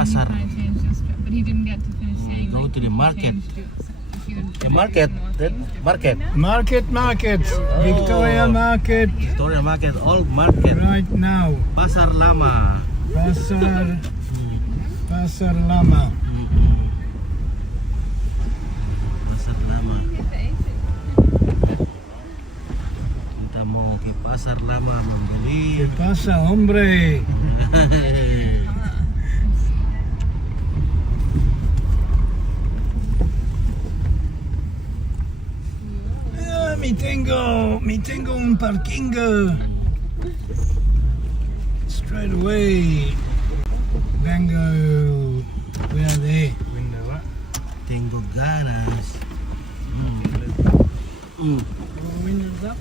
pasar. But he didn't get to finish saying. Go like, to the if you market. changed it, if you had The market, more that things. market, Market. Victoria Market Victoria Market, old market, right now. pasar lama. Pasar Lama. Pasar lama. Kita mau ke pasar lama membeli. ¿Qué pasa, hombre? Mi tengo un parking. Straight away. Vengo. Where are they? Window. Tengo ganas. Windows up.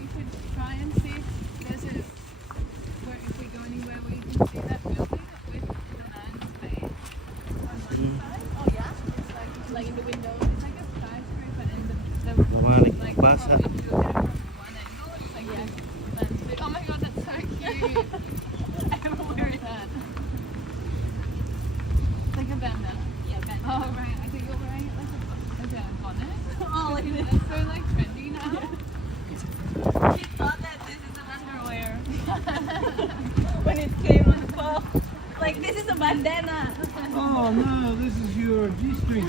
We could try and see if there's a where if we go anywhere where you can see that building with the land space on one side. Oh yeah, it's like in the window. It's like a skyscraper and the Namalik like pasar. what we do there from one angle. It's like land space. Oh my god, that's so cute. I will wear that. It's like a bandana. Yeah, bandana. Oh right, I think you're wearing it like a bonnet. Oh, like this. It's so like trendy now. She thought that this is an underwear when it came on the fall. Like, this is a bandana. Oh no, this is your G-string.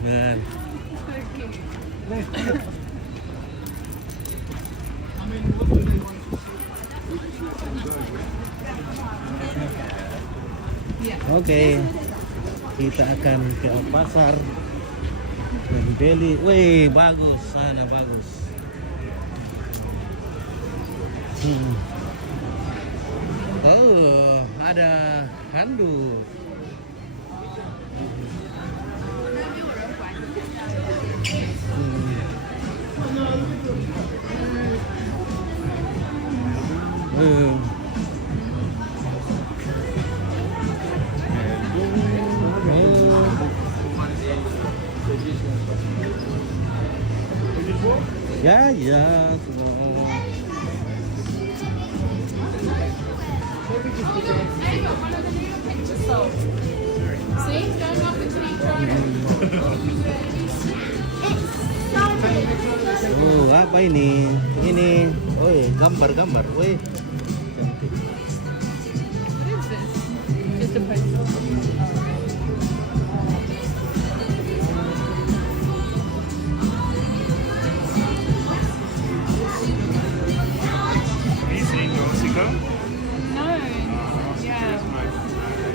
Dan So cute. I mean, what do they want to Yeah. Oke, kita akan ke pasar dan beli. Wih, bagus, sana bagus. Oh, ada handuk. Ya, semua. See, going up into each other. Oh, apa ini? Ini, gambar-gambar. Wih, cantik. What is this? Just a pencil. Have you seen Nausicaa? No. Yeah.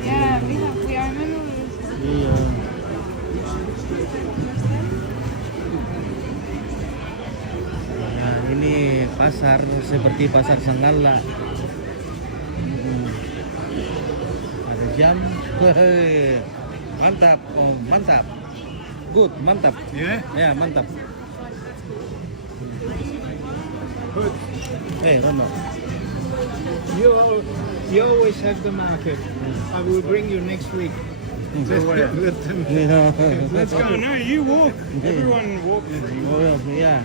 Yeah, we I remember we was Iya. Nah, ini pasar seperti pasar Sanggala. Ada jam. Hei, mantap, mantap. Good, mantap. Yeah? Ya, mantap. Good. Rono. You always have the market. I will bring you next week. Let's Oh go. no, you walk. Everyone walks. Oh, iya.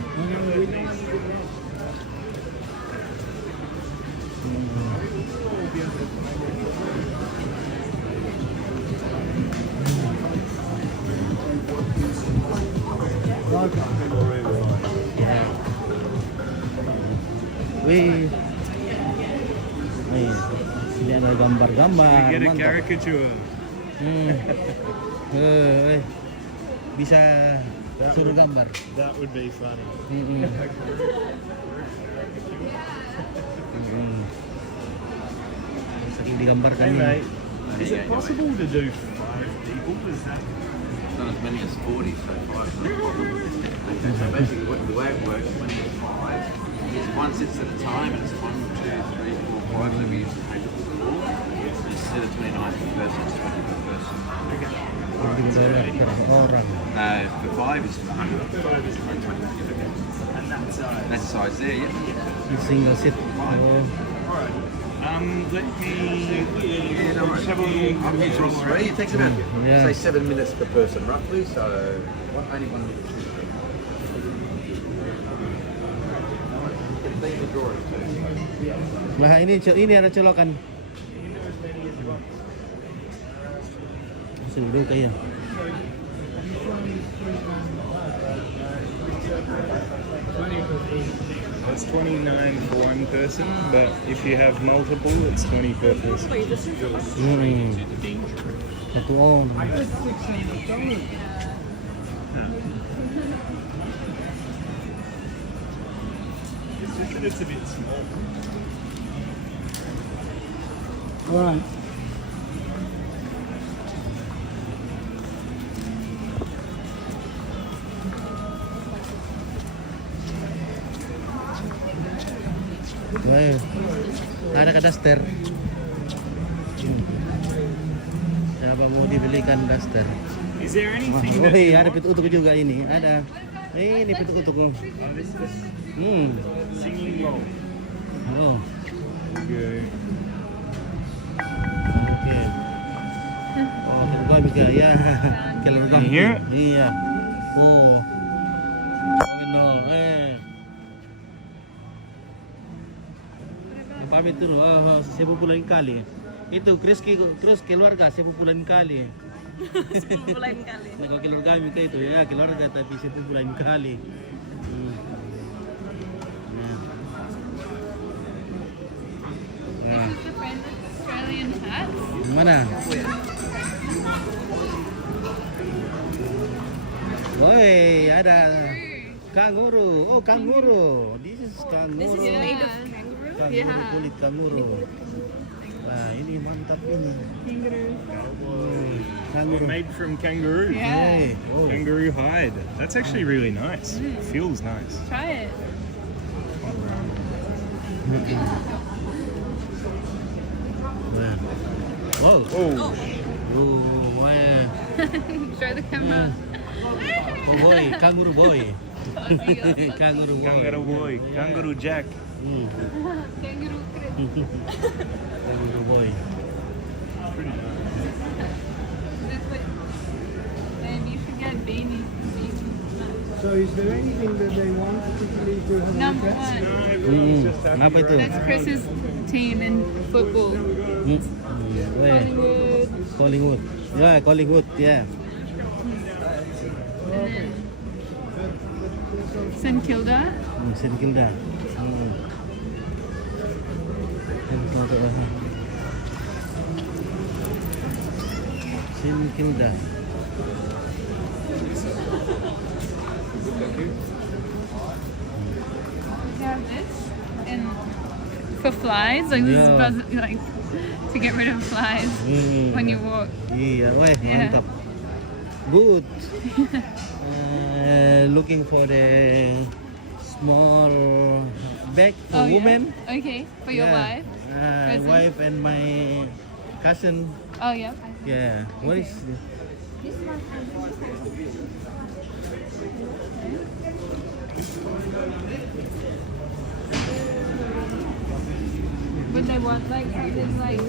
Wih. Nih, ini ada gambar-gambar. You get a Mantap. caricature. Bisa suruh gambar. That would be funny. Sering digambarkan Hey ini. mate, is it possible to do 5 people? Does that done as many as 40 so far. It's not a problem. Okay, so basically the way it works when it's 5 is one sits at a time and it's 1, 2, 3, 4, 5. So we use the paper for the ball. Instead of 29 per person, it's 20 per person. $20 per orang. For 5 is 100. And that size there, yeah. Single seat. Oh. Let me I'm here till 3. It takes about Yeah. say 7 minutes per person roughly. So only 1 minute. Nah ini ada colokan. Sudah kayak. That's 29 for one person, but if you have multiple, it's 20 per person. Satu om. It's just that it's a bit small. Right. Wah, ada ke duster. Siapa mau dibelikan duster? Is there Wah, anything that woi, ada pintu utuk juga ini. Ada. Ini pintu utuk. singing bowl? Oh, Good. oke. Oh, juga bisa ya. Kalau You hear it? Iya. Oh. Oh, no. Pamit dulu. Oh, sebulan kali. Itu Chris keluarga sebulan kali. 10 bulan kali. Nah, kalau keluarga kita itu ya keluarga tapi sebulan kali. This is the brand of Australian hats. Mana? Woi, ada kanguru. Oh, kanguru. This is kanguru. This is made of kangaroo. Kanguru, kulit kanguru. Wah, ini mantap ini. Kanguru. Made from kangaroo. Hey, oh. Kangaroo hide. That's actually really nice. Feels nice. Try it. Wah. Wow. Oh, Oh, wah. Show the camera. Oh, boy, kanguru boy. Kanguru boy. kangaroo boy, kangaroo Jack. Kangaroo Chris. Kanguru boy. That's what. And you should get baby. So is there anything that they want particularly to have a Number look at? one. Apa itu? That's Chris's team in football. Weh, Collingwood. Collingwood. Ya, Collingwood, ya. And then St Kilda. St Kilda. St Kilda. We have this and for flies, like this is Yeah. like to get rid of flies when you walk. Iya, weh, Yeah. mantap. Good. Looking for the small bag for yeah? women. Okay, for your Yeah. wife. Present. Wife and my cousin. Oh yeah. Yeah. What is? Would they want like something like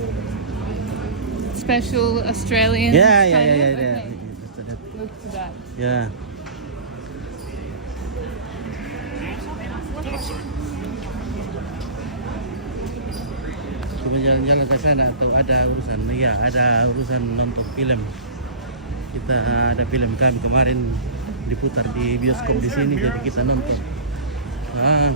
special Australian? Yeah, yeah, kind yeah, of? yeah, yeah. Okay. Look to that. Yeah. Coba jalan-jalan ke sana atau ada urusan? Iya, ada urusan nonton film. Kita ada film kami kemarin diputar di bioskop di sini, jadi kita nonton. Ah,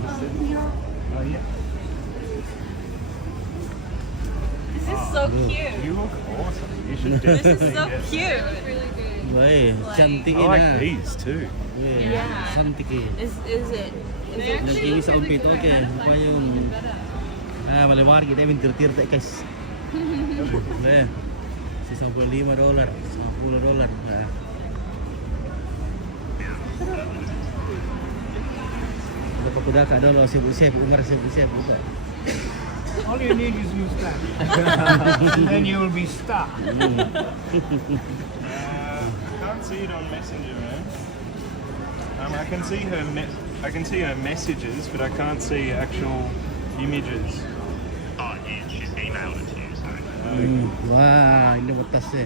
This is so cute. you look awesome. You should do This is so cute. Really good. woi, cantik I ini. like these too. Woi, Yeah. cantik ini. Is it? Dan ini sa umpit, oke. Payung. Ah, malamar kita mintir-tir tak guys. Leh. $95, $10. Nah. Udah Kak dulu sibuk-sibuk, Umar sibuk-sibuk buka. All you need is mustache. And then you will be star. I can't see it on Messenger, man. I can see her messages, but I can't see actual images. Wah, ini betasnya.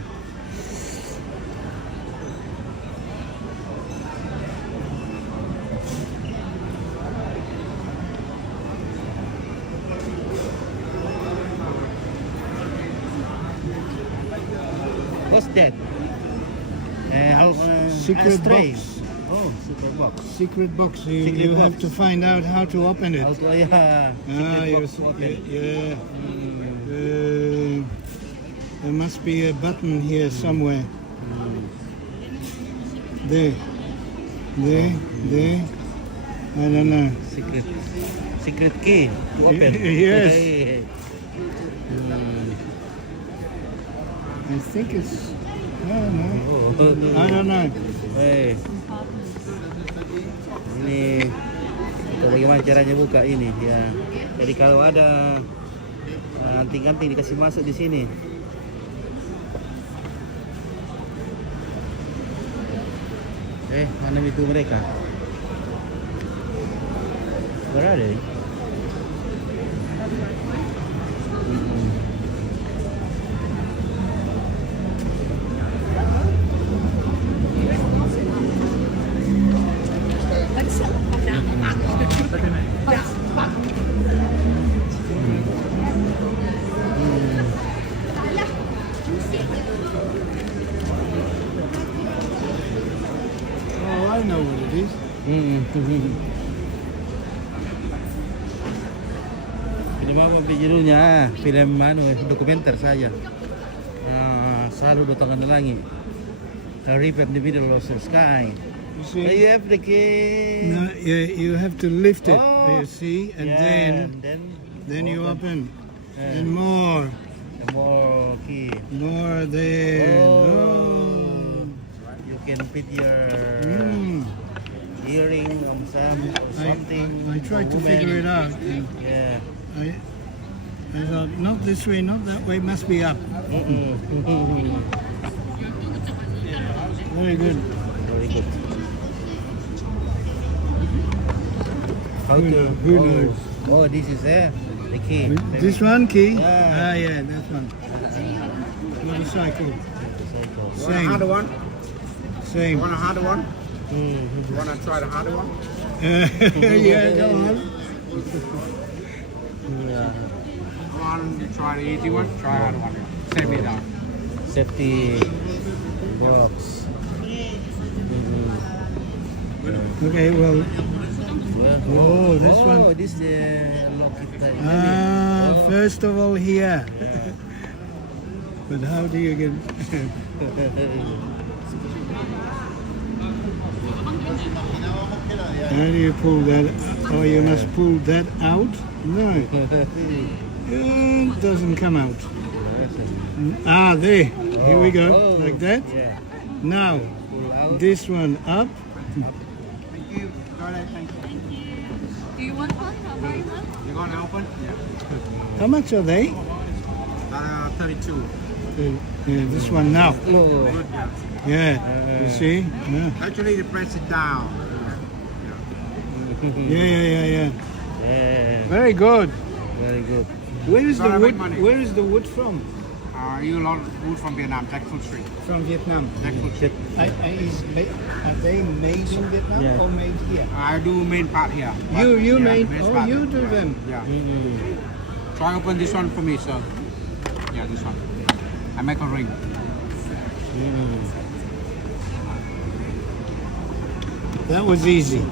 What's that? Secret ashtray. box. Oh, secret box. Secret box. Secret You have box. to find out how to open it. How to yeah. Secret box to open. Yeah. There must be a button here somewhere. There. I don't know. Secret key to open. Yes. Hey. I think it's. I don't know. Oh. I don't know. Hey. Ini itu bagaimana caranya buka ini ya. Jadi kalau ada anting-anting dikasih masuk di sini. Mana itu mereka? Where are they? Oh, I know what it is. Ini mah judulnya film dokumenter saja. Selalu di tengah langit. A river in the middle of the sky. You see? You have the key. No, you have to lift it. Oh. You see, and Yeah, then you open, Yeah. and more more key. there. Oh. Oh. You can fit your Mm. earring or something. I tried to for figure it women. out. and Yeah. I thought, not this way, not that way, must be up. Very good. Very good. How Who to? knows? Who knows? Oh, this is the key. This one key? Yeah. Yeah, that one. Motorcycle. Cycle. Same. Harder one? Same. Want a harder one? Mm. Want to try the harder one? Yeah, go on. Yeah. One, you try the easy one, try the harder one. Save it down. Safety box. Okay, well, Oh, this one. This the lock it. first of all here. But how do you get... How do you pull that? Oh, you must pull that out? No, it doesn't come out. There. Here we go. Like that. Yeah. Now, Pull out. this one up. Thank you. Try that, thank you. Do you want one? I'll buy you one. You going to open? Yeah. How much are they? 32. Yeah, this one now. Oh. Yeah, you see? Yeah, Actually, you press it down. yeah. Yeah. Very good. Very good. Where is the Gotta make wood? money. Where is the wood from? You a lot of food from Vietnam, jackfruit tree. From Vietnam. Jackfruit tree. Are they made in Vietnam Yeah. or made here? I do main part here. You Yeah, made? main Oh, part. you do Yeah. them. Yeah. Mm. Try open this one for me, sir. Yeah, this one. I make a ring. Mm. That was easy.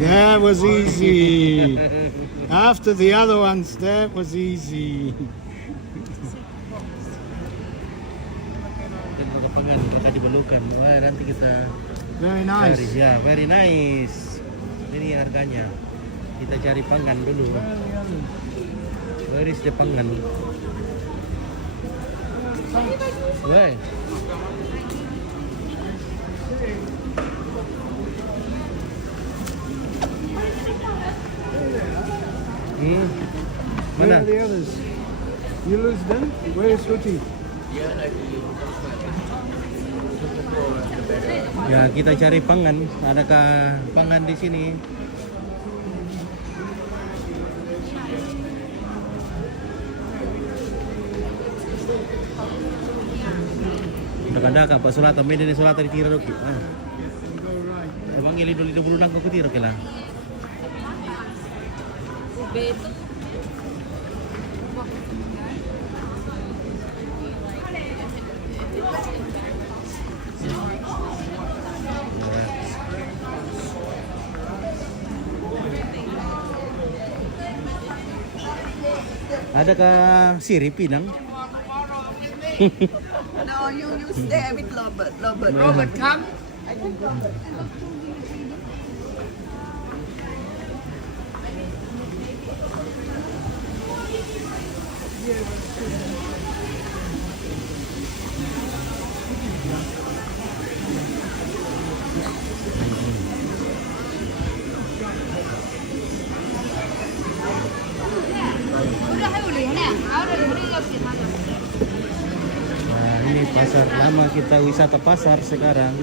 That was easy. After the other ones, that was easy. Dan kalau pagan mereka dibelukan. Wah, nanti kita Very cari. nice. Ya, very nice. Ini harganya. Kita cari panggan dulu. Where is the panggan? Where? lah. are the others? You lose them? Where is Huti? Ya kita cari pangan. Adakah pangan di sini? Kadang-kadang Pak Sulatan, beda di Sulatan ditira doki. Abang ili dulu bulu nang ko tira kala. Beto. Adakah sirip Pinang? No, you stay with Robert. Robert, come. Nah, ini pasar lama, kita wisata pasar sekarang.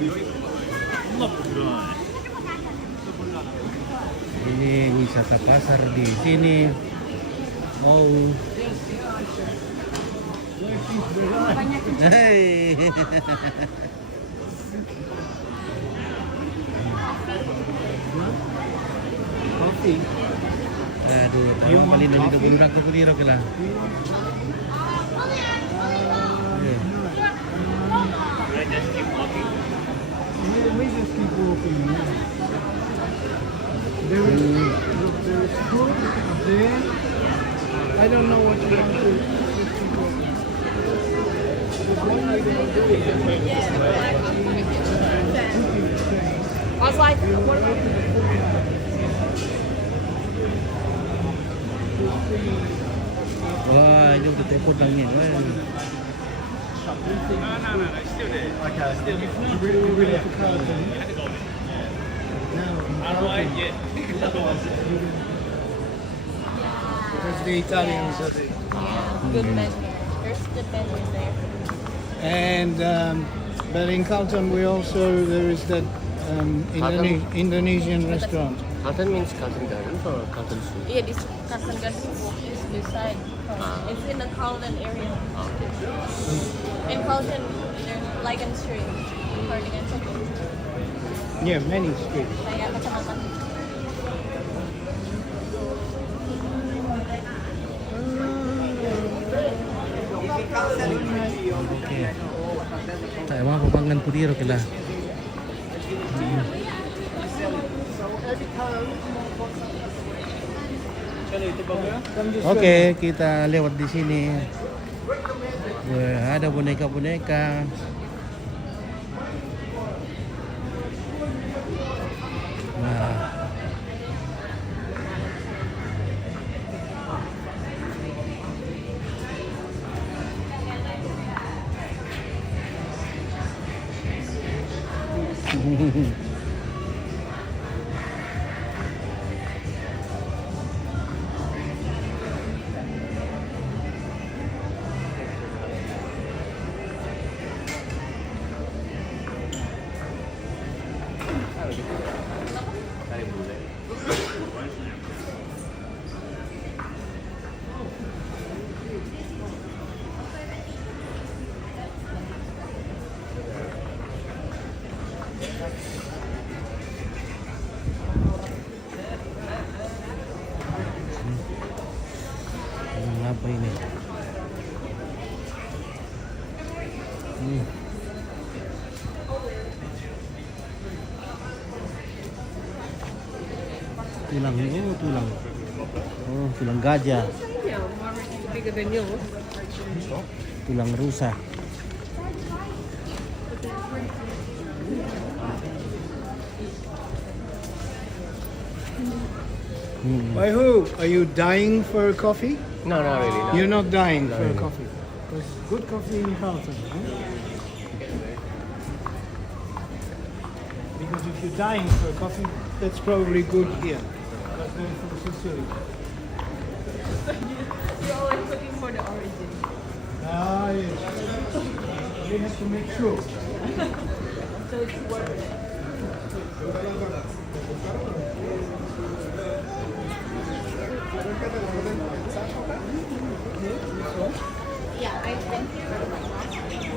Ini wisata pasar di sini. Oh. Hey. Coffee. Aduh, ang paling nalito bulan ko kudiro kila. We just keep walking. There is food up there. I don't know what you want to. I was like, Wah, yung tutupod lang yan. Because the Italians are there. good menu. There's good menus there. And but in Carlton we also there is that Indonesian restaurant. Carlton means Carlton Gardens or Carlton Street? Yeah, this Carlton Garden is beside. It's in the Carlton area. In Carlton, there's Ligon Street. Cardigan Street. Yeah, many streets. Kaya kacamatan. Okay. Tak mga papangan pudiro kila. Oke, kita lewat di sini. Wah, ada boneka-boneka. Wah. Apa ini? Tulang, oh tulang. Oh, tulang gajah. Bigger than yours. Tulang rusa. By who? Are you dying for a coffee? No, not really. No. You're not dying for a coffee. There's good coffee in Carlton. Huh? Because if you're dying for a coffee, that's probably good here. Because they're from Sicily. You're always looking for the origin. Ah, yes. We have to make sure. So it's worth it. Yeah, I've been here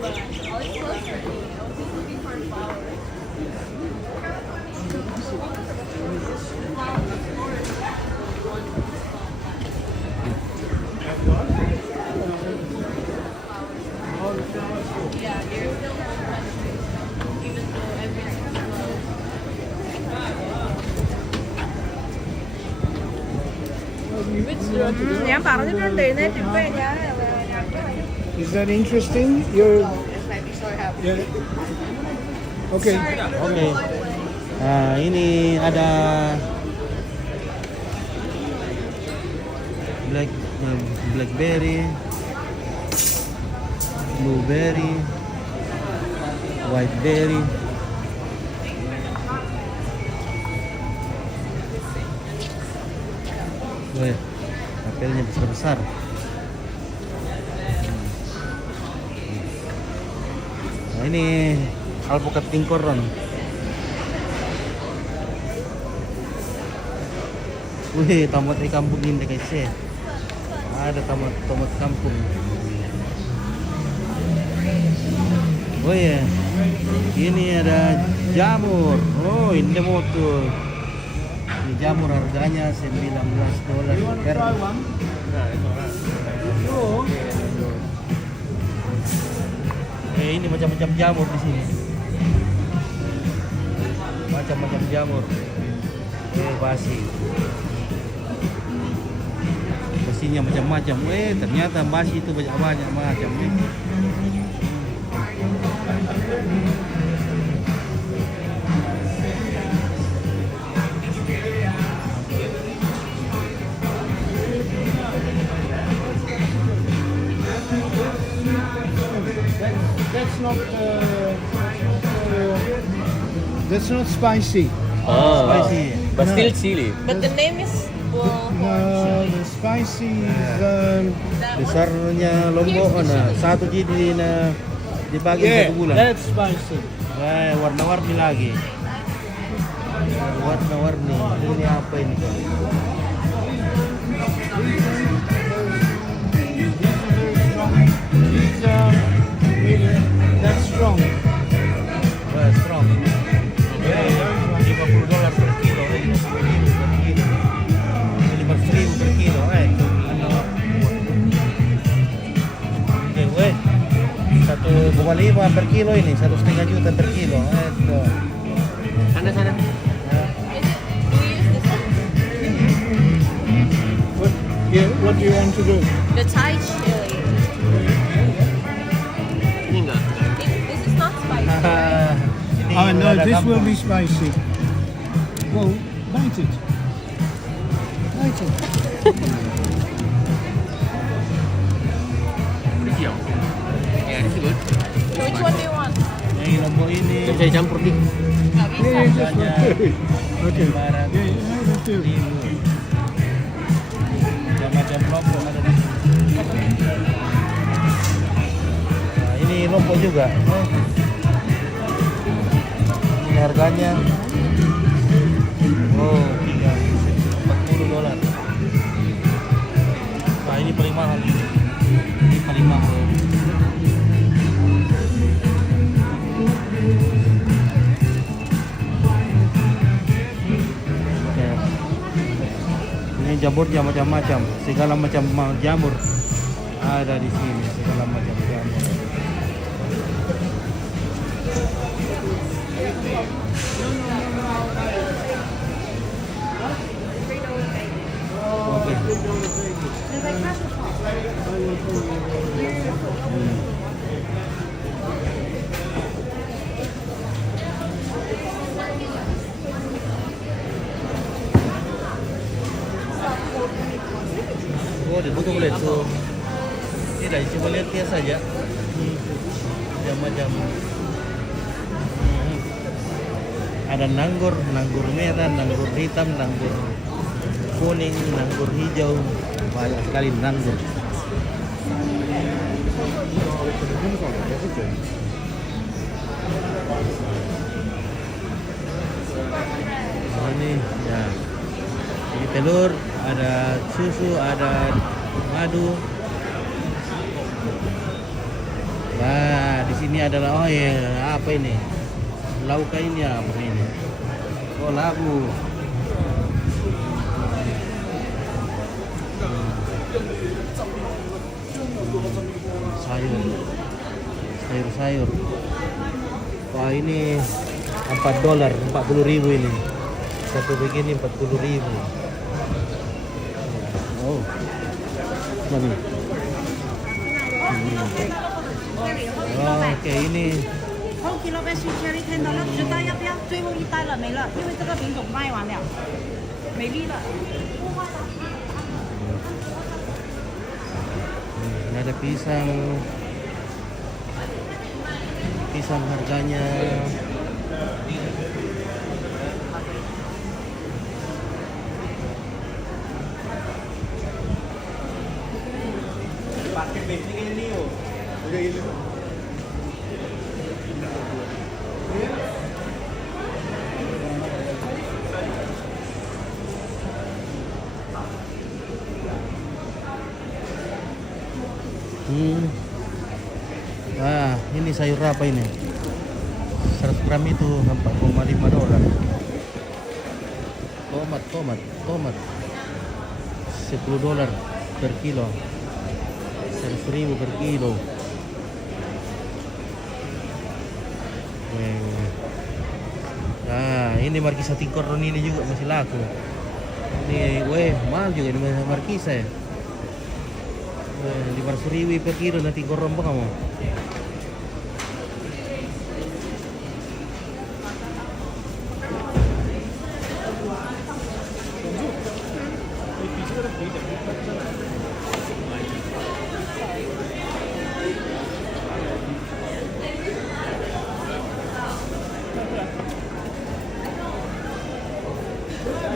but all it's closed for me. I was just looking for flowers. Yeah, you're still not country, even though everything's closed. ഞാൻ പറഞ്ഞിട്ടുണ്ട് എഴുന്നേറ്റ് ഇപ്പൊ ഞാൻ Is that interesting? You're. Yeah. Okay. Oke. Nah, ini ada blackberry, blueberry, whiteberry. Oh ya, apelnya besar-besar. Nah, ini alpukat tingkoron. Wih, tomat di kampung ini guys ya. Ada tomat kampung. Oh ya, ini ada jamur. Oh, ini motor. Ini jamur harganya $19 per. Ini macam-macam jamur di sini. Macam-macam jamur. Basi. Basinya macam-macam. Ternyata basi itu banyak-banyak macam. That's not spicy. Ah, Spicy. but still chili. But the name is bullhorn. No, the spicy is. Besarnya lombok nah, satu jadi nah dibagi Yeah, satu bulan. that's spicy. Warna-warni lagi. Warna-warni. Ini apa ini? These are medium. That's strong. Strong. $50 per kilo. 5.000 per kilo. Oke, 1,5 per kilo ini, 1,5 juta per kilo. Sana. Do we use this one? What do you want to do? The Thai chili. Ini enggak. This is not spicy. Ini Oh no, ada this will kampung. be spicy. Well, bite it. Bite it. Yeah, this is good. Which one do you want? Yang lombok ini Bisa dicampur nih. Nggak bisa. Yeah, just Harganya okay. 500 Yeah, let's do it. ribu. Macam-macam lombok ada di sini. Nah, ini lombok juga. Ini harganya $40. Nah, ini paling mahal. Ini paling mahal. Ya. Ini jamurnya macam-macam, segala macam jamur ada di sini, segala macam jamur. Oke. Oh, dibutuh lihat tuh. Tidak, cuma lihat dia saja. Macam-macam. Ada nanggur merah, nanggur hitam, nanggur kuning, nanggur hijau. banyak sekali nganggur. Oh, ini ya, ini telur, ada susu, ada madu. Nah, di sini adalah oh ya, apa ini? Lauk ini apa ini? Oh, labu. Sayur. Wah, ini $4, 40.000 ini. Satu begini 40.000. Oh. Mami. Oke, ini 好，kilo back sweet cherry 10到了，知道要不要？最后一单了，没了，因为这个品种卖完了，美丽的。 ini ada pisang harganya ini sayur apa ini? 100 gram itu $4,5. Tomat $10 per kilo, 100.000 per kilo. Nah, ini markisa tingkoron ini juga masih laku. Ini, mahal juga ini markisa ya. 500.000 per kilo nanti tingkoron apa kamu?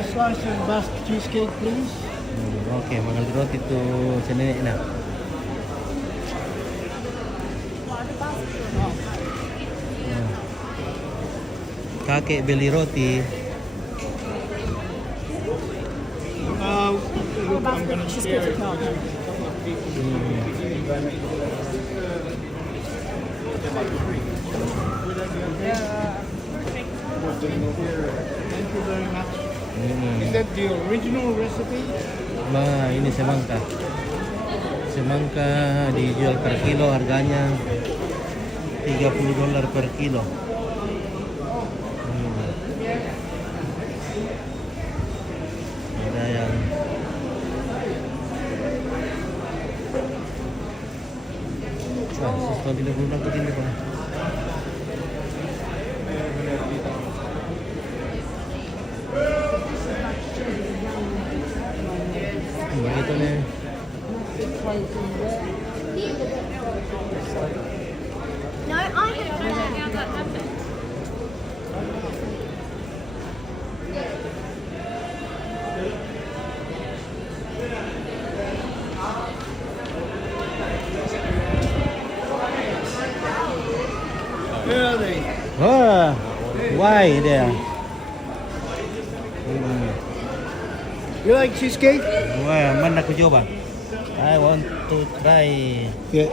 Slice of Basque cheesecake, please. Oke, makan roti tuh nenek nah. Kakek beli roti. Look, I'm going to share it. Thank you very much. Is that the original recipe? Nah, ini semangka. Semangka dijual per kilo, harganya $30 per kilo. Ada yang sesuatu 50 begini Pak. Begitu nih. No, I can do that. Where are they? Oh, why there? You like cheesecake? Wah, mana aku coba? I want to try. Yeah.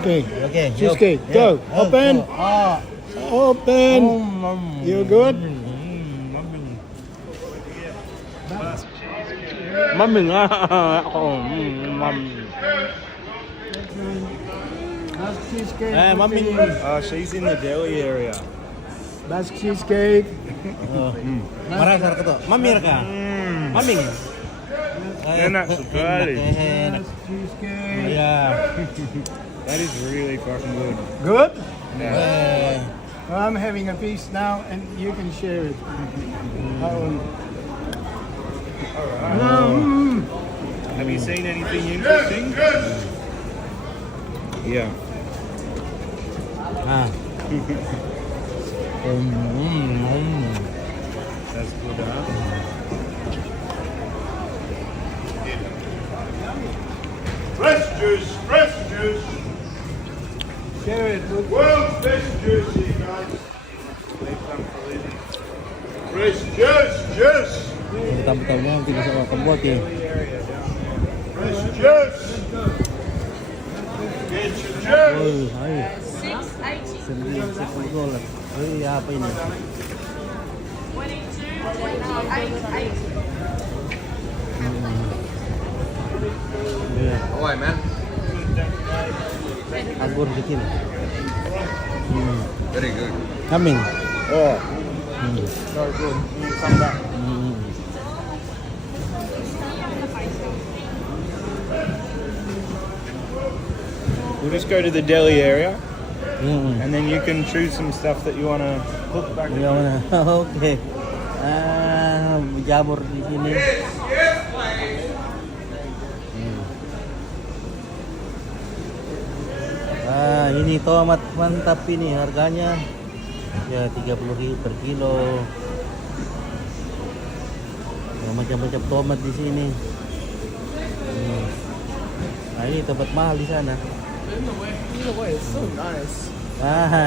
Okay. Okay, Cheesecake. yuk. Go. Open. Open. You good? Maming Basque cheesecake. maming. She's in the deli area. Basque cheesecake. Marasar ka to. Mamir ka. Maming. Enak sekali. Basque cheesecake. Yeah. That is really fucking good. Good? Yeah. Well, I'm having a piece now, and you can share it. Have you seen anything interesting? Yeah. That's good, huh? juice, fresh juice. World's best juice here, guys. Fresh juice. Tamu-tamu mau kita sama pembuat ya. Fresh juice. Get your juice. Oh, ayo. $10. Apa ini? Iya, Oi, man. anggur kecil. Very good. Coming. Oh, Hmm. very good. You come back. Hmm. We'll just go to the deli area, Hmm. and then you can choose some stuff that you want to hook back. Iya, mana? Oke. Jamur di sini. Ini tomat mantap ini harganya ya 30.000 per kilo. Ya, macam-macam tomat di sini. Nah, ini tempat mahal di sana.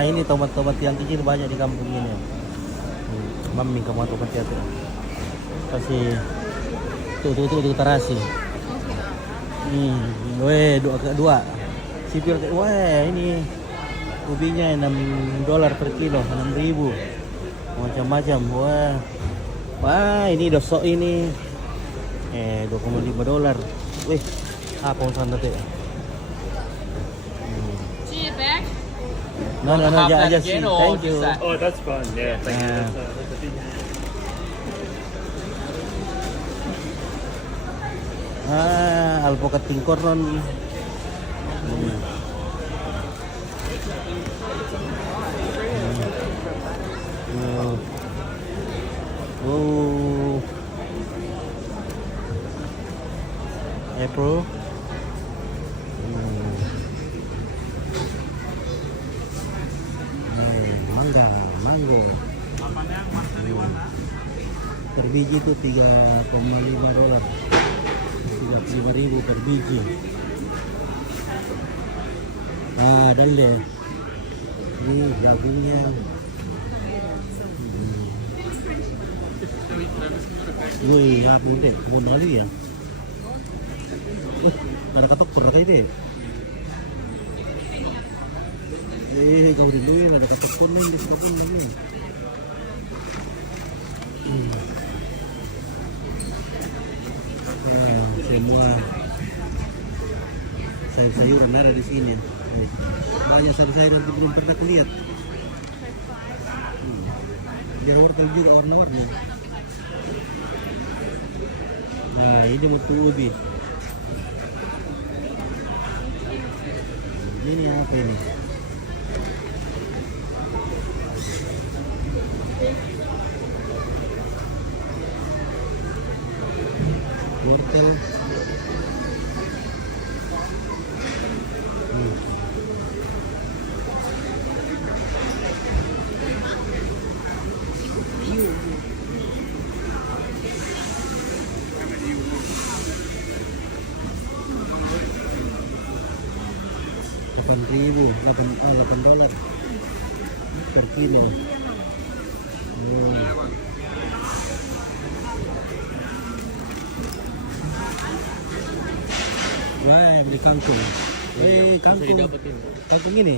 Ini tomat-tomat yang kecil banyak di kampung ini. Mami kamu tomat ya tuh. Kasih tuh terasi. Weh, dua. Sipir, wah ini ubinya $6 per kilo, 6.000. Macam-macam, wah ini dosok ini, $2,5. Wih, apa urusan nanti? See you back. No, just thank you. Oh, that's fun. Yeah, thank you. Ah. That's a big Alpukat tingkor non. April. Mango. Per biji itu $3,5. 35.000 per biji. Dalle. Ini dagingnya. Wih, apa ini deh? Mau nali ya? Wih, ada katok kayak deh. Kau dulu ya, ada katok kuning di Sukabumi ini. Semua sayur-sayuran ada di sini. Banyak sayur-sayuran yang belum pernah kulihat. Biar wortel juga warna-warni. Nah, ini mutu ubi. Ini apa ini? Wortel. $8 per kilo. Wah, beli kangkung. Kangkung ini.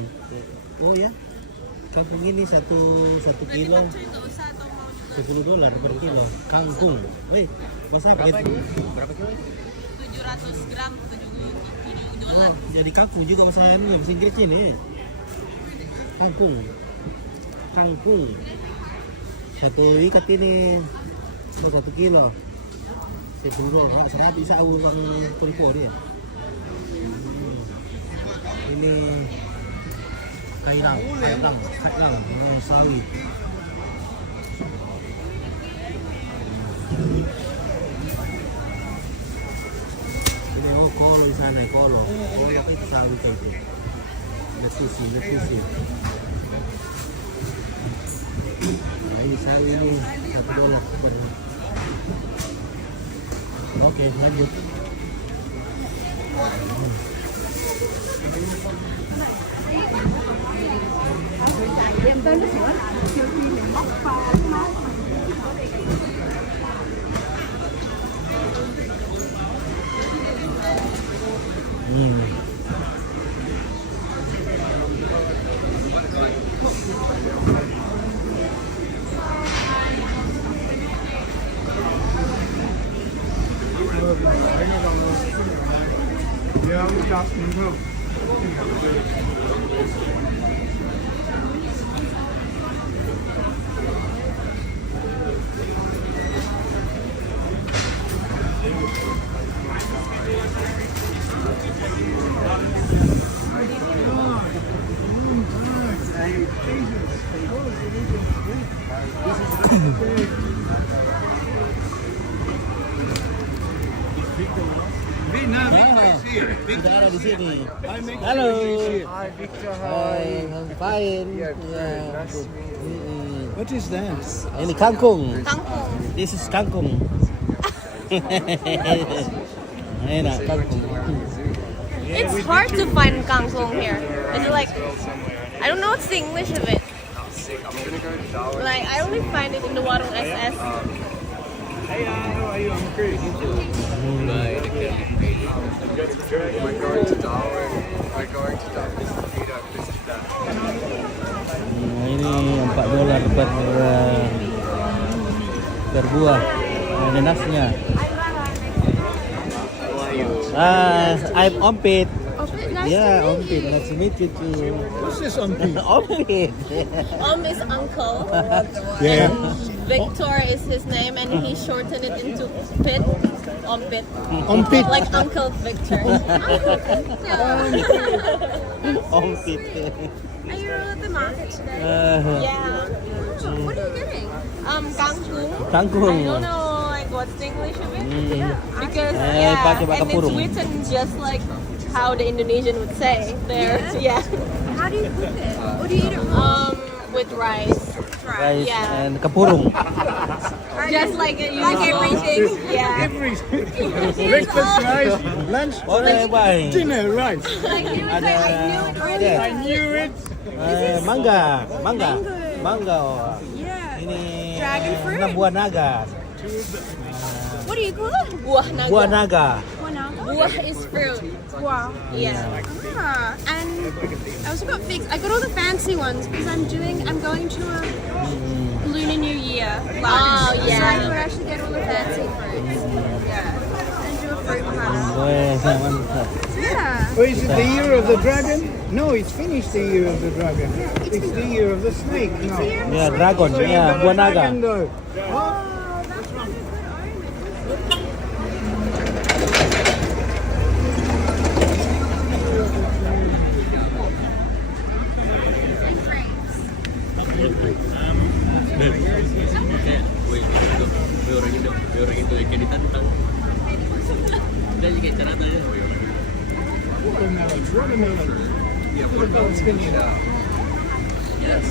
Oh ya, kangkung ini satu kilo $10 per kilo. Kangkung. Wih, masak gitu. Berapa kilo? 700 gram, $7. Oh, jadi kangkung juga bahasa Inggris ini. Kangkung. Satu ikat ini mau 1 kilo. $10. Serabi sa uang puri-puri. Ini kailang, sawit. Ini kolo di sana, kolo. Itu sawit kayak itu. Letusi. Nah, ini sawi ini $1 per. Oke, lanjut. Sudah ada di sini. Halo. Hi, Victor. Hai, fine. What is that? Ini kangkung. Kangkung. This is kangkung. Enak kangkung. It's hard to find kangkung here. It's like, I don't know what's the English of it. Like, I only find it in the Warung SS. Hey, how are you? I'm Chris. We're going to Darwin. We're going to Darwin. This is Peter. This is Dan. Ini $4 per buah nanasnya. I'm Ompit. Yeah, Ompit. Nice to meet you too. What's this on Pete? Ompit. Is uncle. Yeah. Victor is his name, and he shortened it into Pit. Ompit. Ompit. Like Uncle Victor. Uncle Victor. Ompit. Are you at the market today? Yeah. What are you getting? Kangkung. Kangkung. I don't know like what's the English of it. Because pakai and it's kapurung. written just like how the Indonesian would say there. Yeah. How do you cook it? Or do you eat it raw? With rice. Rice Yeah. and kapurung. Just like it Like everything. Yeah. Breakfast rice, lunch Boleh, bye. dinner rice. Like you would say, I knew it already. Yeah. I knew it. Mangga. Mango. Mangga. Yeah. Ini Dragon fruit? buah naga. What do you call it? Buah naga. Buah naga. Guanaco? Buah is fruit. Wow. Yeah. Ah, and I also got figs. I got all the fancy ones because I'm going to a Lunar New Year lunch. Oh, yeah. So I thought I should get all the fancy fruits. Yeah. And do a fruit platter. Weh, mantap. Yeah. Oh, is it the year of the dragon? No, it's finished the year of the dragon. It's the year of the snake now. Ya, dragon. So you Ya, got buah a naga. dragon though. Oh, that's like a good omen. And grapes. orang Indo yang kayak ditantang. Udah aja kayak cara tanya. Watermelon. Yeah, what about spinning it out? Yes.